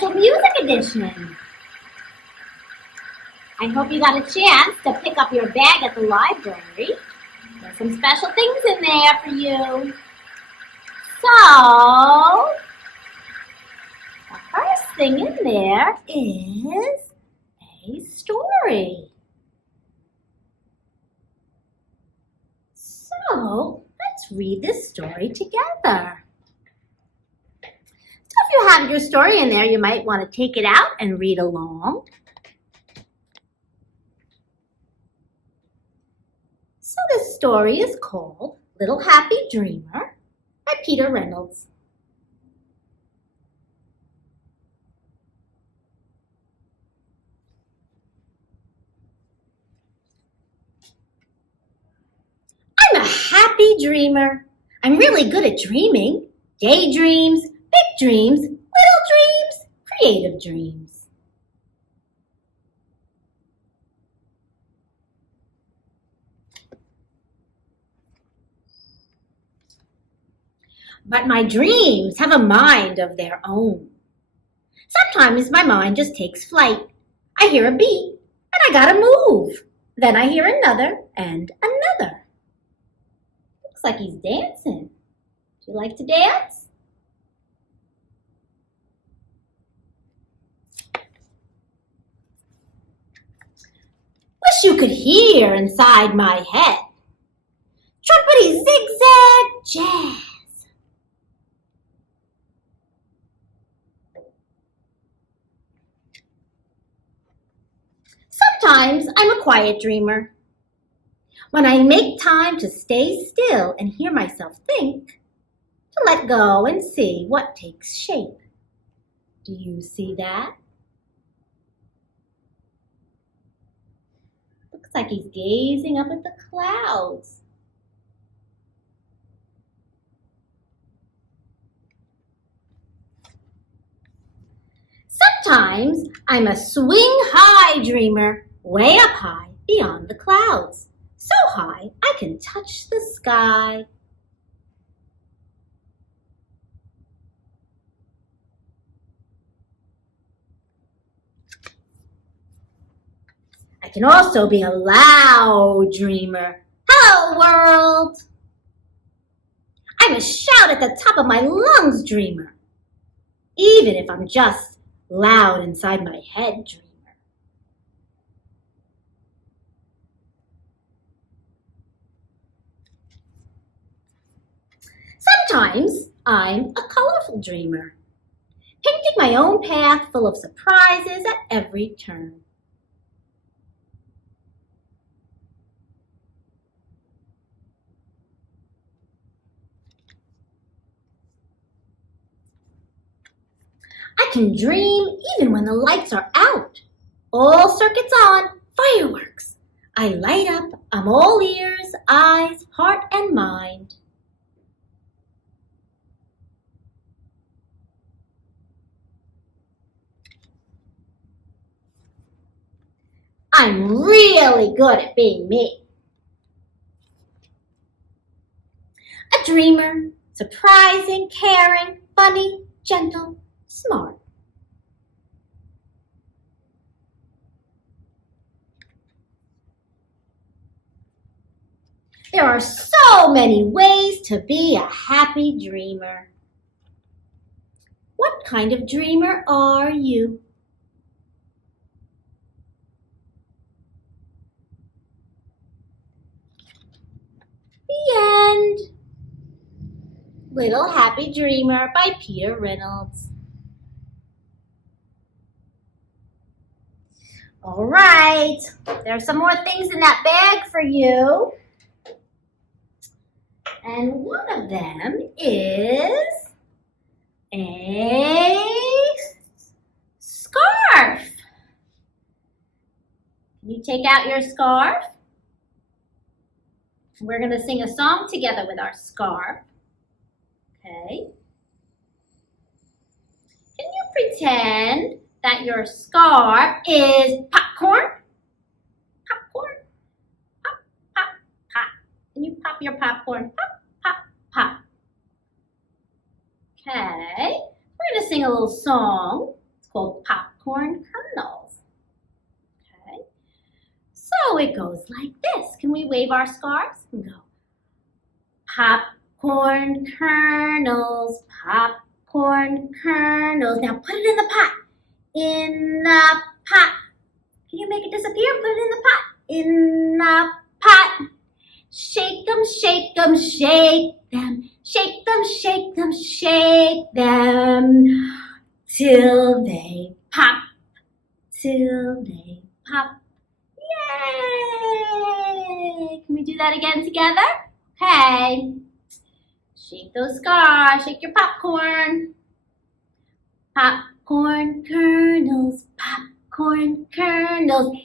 special music edition. I hope you got a chance to pick up your bag at the library. There's some special things in there for you. So, the first thing in there is a story. So, let's read this story together. So if you have your story in there, you might want to take it out and read along. So this story is called Little Happy Dreamer by Peter Reynolds. I'm a happy dreamer. I'm really good at dreaming. Daydreams, big dreams, little dreams, creative dreams. But my dreams have a mind of their own. Sometimes my mind just takes flight. I hear a beat and I gotta move. Then I hear another and another. Looks like he's dancing. Do you like to dance? Wish you could hear inside my head. Trumpety zigzag jazz. Sometimes I'm a quiet dreamer. When I make time to stay still and hear myself think, to let go and see what takes shape. Do you see that? Looks like he's gazing up at the clouds. Sometimes I'm a swing high dreamer, way up high beyond the clouds. So high I can touch the sky. I can also be a loud dreamer. Hello, world! I'm a shout at the top of my lungs dreamer, even if I'm just loud inside my head dreamer. Sometimes I'm a colorful dreamer, painting my own path full of surprises at every turn. I can dream even when the lights are out. All circuits on, fireworks. I light up, I'm all ears, eyes, heart, and mind. I'm really good at being me. A dreamer, surprising, caring, funny, gentle, smart. There are so many ways to be a happy dreamer. What kind of dreamer are you? The end. Little Happy Dreamer by Peter Reynolds. All right, there's some more things in that bag for you. And one of them is a scarf. Can you take out your scarf? We're going to sing a song together with our scarf. Okay. Can you pretend that your scarf is popcorn? Popcorn. Pop, pop, pop. Can you pop your popcorn? Pop, pop, pop. Okay. We're going to sing a little song. It's called popcorn kernels. Okay. So it goes like this. Can we wave our scarves and go? Popcorn kernels, popcorn kernels. Now put it in the pot. In the pot. Can you make it disappear? Put it in the pot. In the pot. Shake them, shake them, shake them. Shake them, shake them, shake them. Till they pop. Till they pop. Yay! Can we do that again together? Okay. Shake those scars. Shake your popcorn. Popcorn kernels. Popcorn kernels.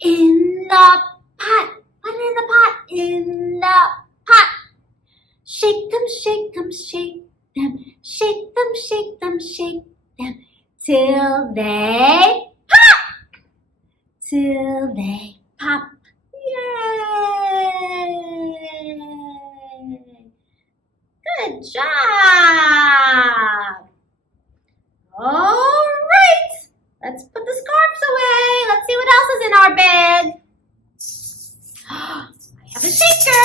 In the pot. Put it in the pot. In the pot. Shake them, shake them, shake them. Shake them, shake them, shake them. Till they pop. Till they pop. Yay! Good job. All right. Let's put the scarves away. Let's see what else is in our bag. I have a shaker.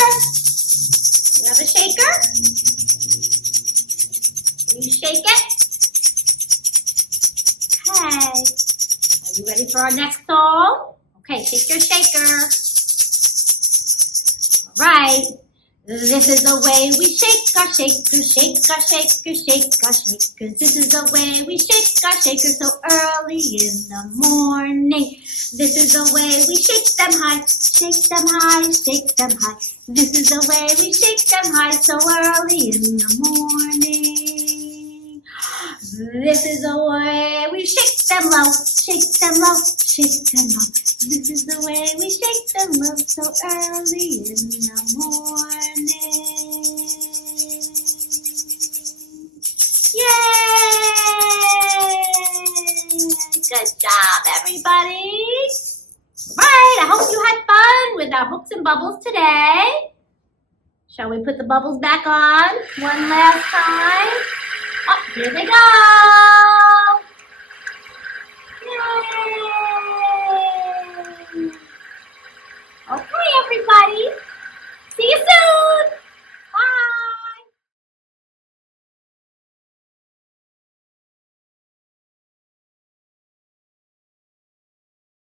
You have a shaker? Can you shake it? Okay. Are you ready for our next song? Okay, shake your shaker. All right. This is the way we shake our shaker, shake our shaker, shake our shaker. This is the way we shake our shaker so early in the morning. This is the way we shake them high, shake them high, shake them high. This is the way we shake them high so early in the morning. This is the way we shake them low, shake them low, shake them low. This is the way we shake them low so early in the morning. Yay! Good job, everybody. All right, I hope you had fun with our books and bubbles today. Shall we put the bubbles back on one last time? Oh, here they go.